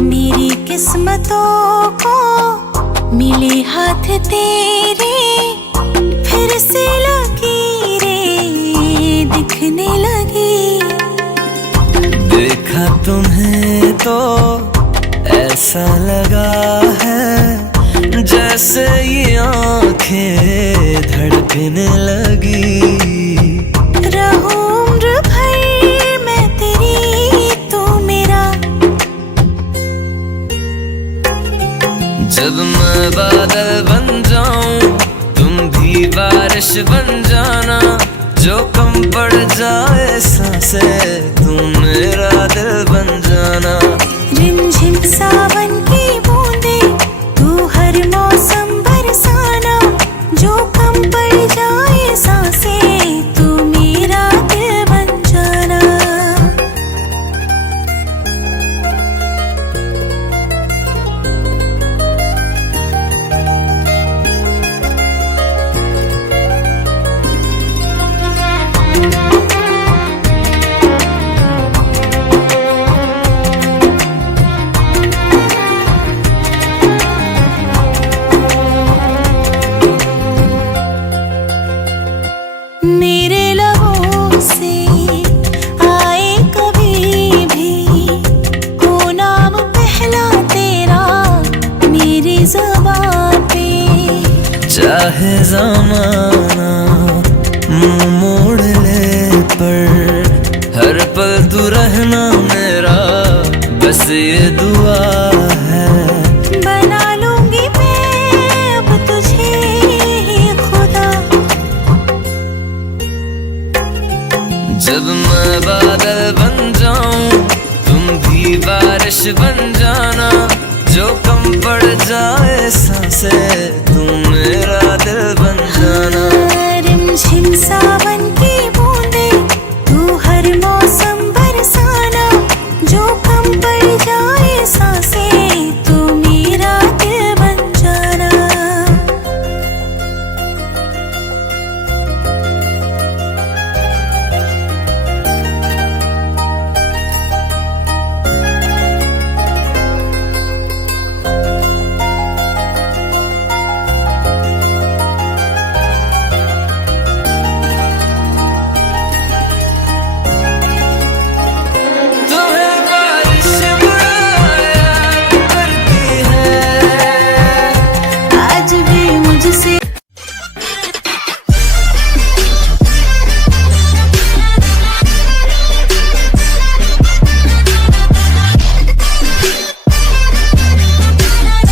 मेरी किस्मतों को मिले हाथ तेरे, फिर से लकीरें दिखने लगी। देखा तुम्हें तो ऐसा लगा है जैसे ये आंखें धड़कने लगी। रहूं उम्र भर मैं तेरी, तू मेरा। जब मैं बादल बन जाऊं तुम भी बारिश बन जाना, जो कम पड़ जाए सांसें तुम मेरा दिल बन जाना। रिमझिम सावन की बूंदे तू हर मौसम बरसाना, जो कम पड़ जाए सांसें तू मेरा दिल बन जाना। मेरे लबों से आए कभी भी हो नाम पहला तेरा मेरी ज़ुबान पे। चाहे ज़माना मुंह मोड़ ले पर हर पल तू रहना मेरा, बस ये दुआ है। बना लूंगी मैं अब तुझे ही खुदा। जब मैं बादल बन जाऊं तुम भी बारिश बन जाना, जो कम पड़ जाए सांसें